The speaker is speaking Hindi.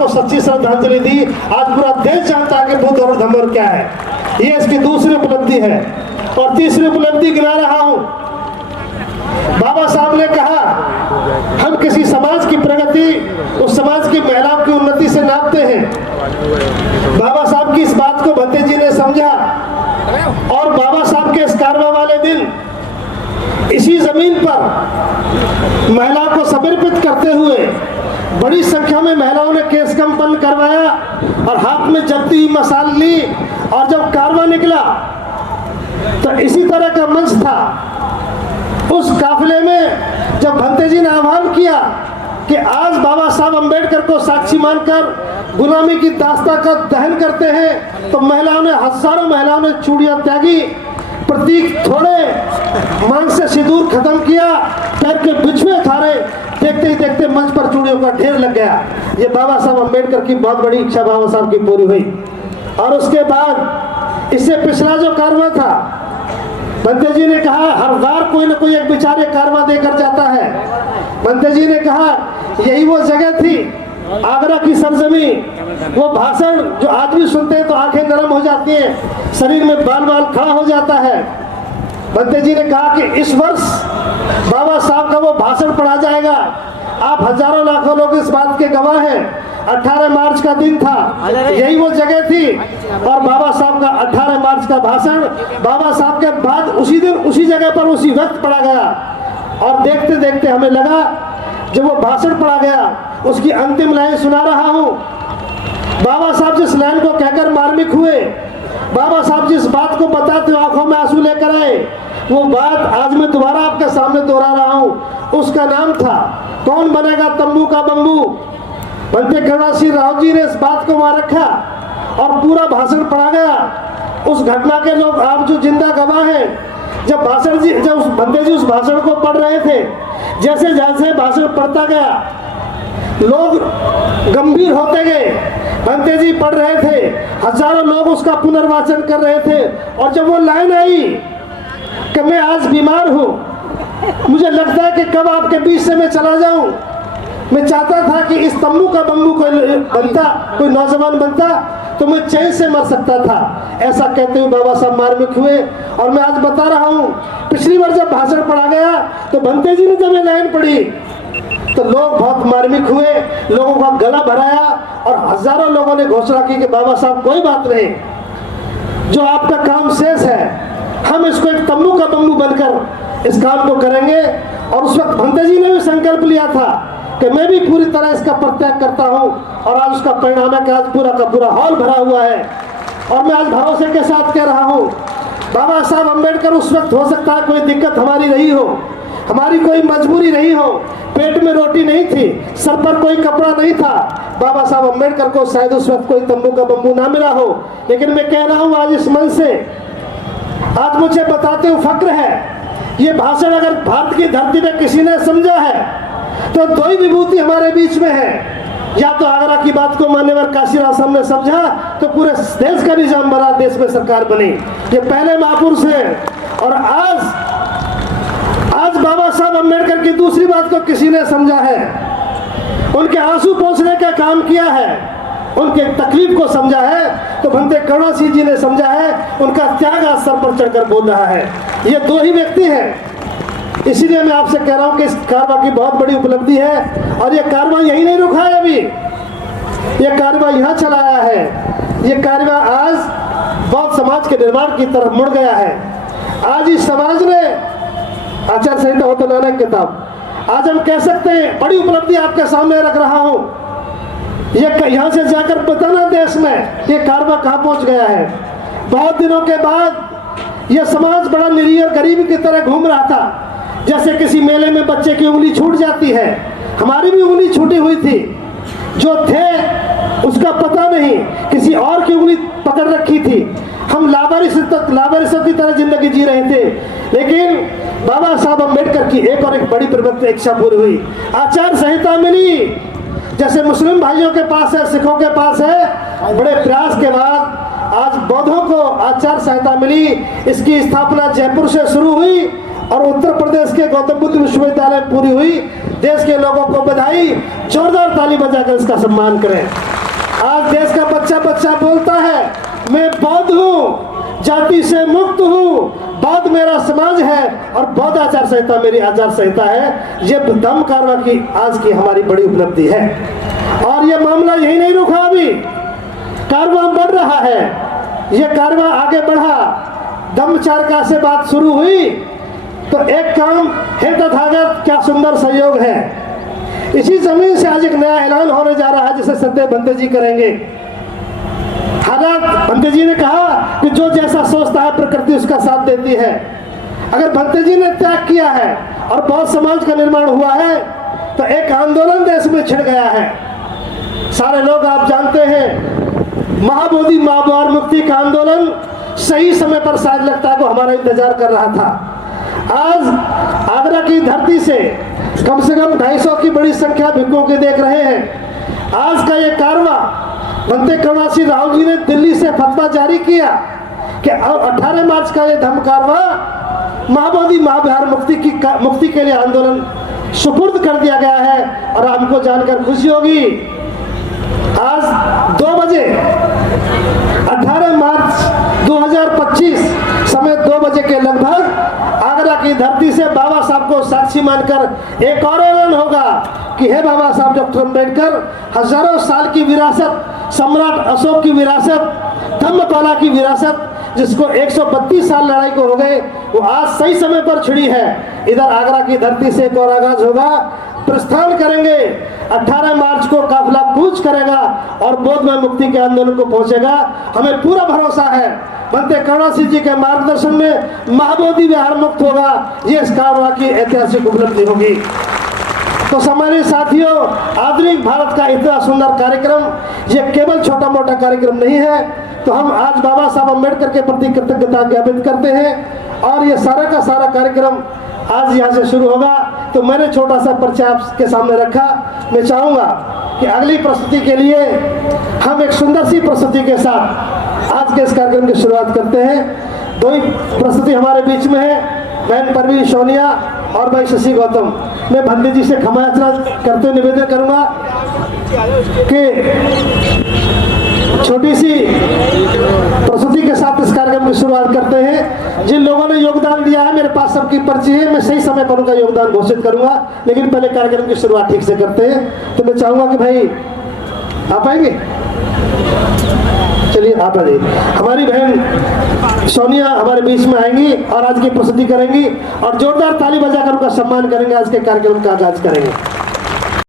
को सच्ची श्रद्धांजलि दी। आज पूरा देश जानता है कि बुद्ध और धम्म क्या है। ये इसकी दूसरी उपलब्धि है। और तीसरी उपलब्धि गिना रहा हूं, बाबा साहब ने कहा हम किसी समाज की प्रगति उस समाज की महिलाओं की उन्नति से नापते हैं। बाबा साहब की इस बात को भंते जी ने समझा और बाबा साहब के इस कारवा वाले दिन इसी जमीन पर महिलाओं को समर्पित करते हुए बड़ी संख्या में महिलाओं ने केस कंपन करवाया और हाथ में जलती हुई मशाल ली। और जब कारवा निकला तो इसी तरह का मंच था। उस काफिले में जब भंते जी ने आह्वान किया कि आज बाबा साहब अम्बेडकर को साक्षी मानकर गुलामी की दास्ता का दहन करते हैं, तो महिलाओं ने, हजारों महिलाओं ने चूड़ियां त्यागी, प्रतीक थोड़े, मांग से सिंदूर खत्म किया, पैर के बिछुए थारे, देखते ही देखते मंच पर चूड़ियों का ढेर लग गया। ये बाबा साहब अम्बेडकर की बहुत बड़ी इच्छा बाबा साहब की पूरी हुई। और उसके बाद इससे पिछला जो कारवा था, बंते जी ने कहा हर बार कोई ना कोई एक बेचारे कारवा देकर जाता है। बंते जी ने कहा यही वो जगह थी, आगरा की सरजमी, वो भाषण जो आदमी सुनते हैं तो आंखें नरम हो जाती हैं, शरीर में बाल बाल खड़ा हो जाता है। बंते जी ने कहा कि इस वर्ष बाबा साहब का वो भाषण पढ़ा जाएगा। आप हजारों लाखों लोग इस बात के गवाह हैं। 18 मार्च का दिन था, यही वो जगह थी और बाबा साहब का 18 मार्च का भाषण बाबा साहब के बाद उसी दिन उसी जगह पर उसी वक्त पढ़ा गया। और देखते देखते हमें लगा जब वो भाषण पढ़ा गया, उसकी अंतिम लाइन सुना रहा हूँ। बाबा साहब जिस लाइन को कहकर मार्मिक हुए, बाबा साहब जिस बात को बताते हुए आंखों में आंसू लेकर आए, वो बात आज मैं दोबारा आपके सामने दोहरा रहा हूँ। उसका नाम था कौन बनेगा तंबू का बंबू। बंते करुणा सिंह राव जी ने इस बात को वहां रखा और पूरा भाषण पढ़ा गया। उस घटना के लोग आप जो जिंदा गवाह हैं, जब बंते जी उस भाषण को पढ़ रहे थे, जैसे जैसे भाषण पढ़ता गया लोग गंभीर होते गए। बंते जी पढ़ रहे थे, हजारों लोग उसका पुनर्वाचन कर रहे थे। और जब वो लाइन आई कि मैं आज बीमार हूँ, मुझे लगता है कि कब आपके बीच से मैं चला जाऊं। मैं चाहता था कि इस तंबू का बंबू कोई बनता, कोई नौजवान बनता तो मैं चैन से मर सकता था। ऐसा कहते हुए बाबा साहब मार्मिक हुए। और मैं आज बता रहा हूँ, पिछली बार जब भाषण पढ़ा गया तो बंते जी ने जब ये लाइन पढ़ी तो लोग बहुत मार्मिक हुए, लोगों का गला भराया और हजारों लोगों ने घोषणा की कि बाबा साहब कोई बात नहीं, जो आपका काम शेष है, हम इसको एक तंबू का बंबू बनकर इस काम को करेंगे। और उस वक्त भंते जी ने भी संकल्प लिया था कि मैं भी पूरी तरह इसका प्रत्याग करता हूं। और आज उसका परिणाम है कि आज पूरा का पूरा हॉल भरा हुआ है। और मैं आज भरोसे के साथ कह रहा हूं, बाबा साहब अम्बेडकर उस वक्त हो सकता है कोई दिक्कत हमारी रही हो, हमारी कोई मजबूरी रही हो, पेट में रोटी नहीं थी, सर पर कोई कपड़ा नहीं था, बाबा साहब अम्बेडकर को शायद उस वक्त कोई तंबू का बंबू ना मिला हो। लेकिन मैं कह रहा हूं आज इस मन से, आज मुझे बताते हुए फक्र है, ये भाषण अगर भारत की धरती में किसी ने समझा है तो दो ही विभूति हमारे बीच में है। या तो आगरा की बात को मान्यवर काशीराम साहब ने समझा तो पूरे देश का निजाम बना, देश में सरकार बनी। ये पहले महापुरुष हैं। और आज बाबा साहब अम्बेडकर की दूसरी बात को किसी ने समझा है, उनके आंसू पोंछने का काम किया है, उनके तकलीफ को समझा है, तो बंते करुणा सिंह जी ने समझा है। उनका त्याग आज सर पर चढ़कर बोल रहा है। ये दो ही व्यक्ति हैं। इसीलिए मैं आपसे कह रहा हूं कि इस कारवा की बहुत बड़ी उपलब्धि है। और ये कारवा यही नहीं रुका है, अभी ये कारवा यहाँ चला आया है। ये कारवा आज बौद्ध समाज के निर्माण की तरफ मुड़ गया है। आज इस समाज ने आचार संहिता हो तो नानक किताब, आज हम कह सकते हैं बड़ी उपलब्धि आपके सामने रख रहा हूं। ये यहाँ से जाकर बताना देश में ये कारवा कहाँ पहुंच गया है। बहुत दिनों के बाद यह समाज बड़ा निरीह और गरीबी की तरह घूम रहा था। जैसे किसी मेले में बच्चे की उंगली छूट जाती है, हमारी भी उंगली छूटी हुई थी। जो थे उसका पता नहीं, किसी और की उंगली पकड़ रखी थी। हम लावारिसों की तरह जिंदगी जी रहे थे। लेकिन बाबा साहब अम्बेडकर की एक और एक बड़ी प्रवृत्ति इच्छा पूरी हुई। आचार संहिता मिली, जैसे मुस्लिम भाइयों के पास है, सिखों के पास है। बड़े प्रयास के बाद आज बौद्धों को आचार संहिता मिली। इसकी स्थापना जयपुर से शुरू हुई और उत्तर प्रदेश के गौतम बुद्ध विश्वविद्यालय पूरी हुई। देश के लोगों को बधाई, जोरदार ताली बजाकर इसका सम्मान करें। आज देश का बच्चा बच्चा बोलता है मैं बौद्ध हूँ, जाति से मुक्त हूँ, बौद्ध मेरा समाज है और बौद्ध आचार संहिता मेरी आचार संहिता है। ये दम कारवा की आज की हमारी बड़ी उपलब्धि है। और ये मामला यही नहीं रुका, अभी कारवा बढ़ रहा है। ये कारवा आगे बढ़ा, दम चारका से बात शुरू हुई तो एक काम हे तथागत, क्या सुंदर सहयोग है। इसी जमीन से आज एक नया ऐलान होने जा रहा है जिसे सदैव भंते जी करेंगे। हालात भंते जी ने कहा कि जो जैसा सोचता है प्रकृति उसका साथ देती है। अगर भंते जी ने त्याग किया है और बौद्ध समाज का निर्माण हुआ है तो एक आंदोलन देश में छिड़ गया है। सारे लोग आप जानते हैं, महाबोधि महाद्वार मुक्ति का आंदोलन सही समय पर शायद लगता को हमारा इंतजार कर रहा था। आज आगरा की धरती से कम 250 की बड़ी संख्या भिक्षुओं के देख रहे हैं। आज का ये कारवा भंते करुणासिंह राव जी ने दिल्ली से फतवा जारी किया कि 18 मार्च का ये धम्म कारवा महाबोधि महाविहार मुक्ति के लिए आंदोलन सुपुर्द कर दिया गया है। और हमको जानकर खुशी होगी, आज 2 बजे 18 मार्च 2025 समय 2 बजे के लगभग आगरा की धरती से बाबा साहब को साक्षी मानकर एक और ऐलान होगा कि हे बाबा साहब डॉक्टर अम्बेडकर, हजारों साल की विरासत, सम्राट अशोक की विरासत, धम्मपाला की विरासत, जिसको 132 साल लड़ाई को हो गए, वो आज सही समय पर छिड़ी है। इधर आगरा की धरती से एक और आगाज होगा, प्रस्थान करेंगे। 18 मार्च को काफिला कूच करेगा और बौद्ध में मुक्ति के आंदोलन को पहुंचेगा। हमें पूरा भरोसा है भंते करुणासिंह जी के मार्गदर्शन में महाबोधि विहार मुक्त होगा। ये इस कारवा की ऐतिहासिक उपलब्धि होगी। तो सम्मानित साथियों, आधुनिक भारत का इतना सुंदर कार्यक्रम ये केवल छोटा मोटा कार्यक्रम नहीं है। तो हम आज बाबा साहब अम्बेडकर के प्रति कृतज्ञता ज्ञापित करते हैं और ये सारा का सारा कार्यक्रम आज यहाँ से शुरू होगा। तो मैंने छोटा सा परिचय आपके सामने रखा। मैं चाहूँगा कि अगली प्रस्तुति के लिए हम एक सुंदर सी प्रस्तुति के साथ आज के इस कार्यक्रम की शुरुआत करते हैं। 2 ही प्रस्तुति हमारे बीच में है, बहन परवीन सोनिया और भाई शशि गौतम। मैं भंते जी से क्षमा याचना करते हुए निवेदन करूँगा कि छोटी सी प्रस्तुति के साथ इस कार्यक्रम की शुरुआत करते हैं। जिन लोगों ने योगदान दिया है मेरे पास सबकी पर्ची है, मैं सही समय पर उनका योगदान घोषित करूंगा, लेकिन पहले कार्यक्रम की शुरुआत ठीक से करते हैं। तो मैं चाहूंगा कि भाई आप आएंगे, चलिए आप आ जाइए। हमारी बहन सोनिया हमारे बीच में आएंगी और आज की प्रस्तुति करेंगी और जोरदार ताली बजाकर उनका सम्मान करेंगे, आज के कार्यक्रम का आगाज करेंगे।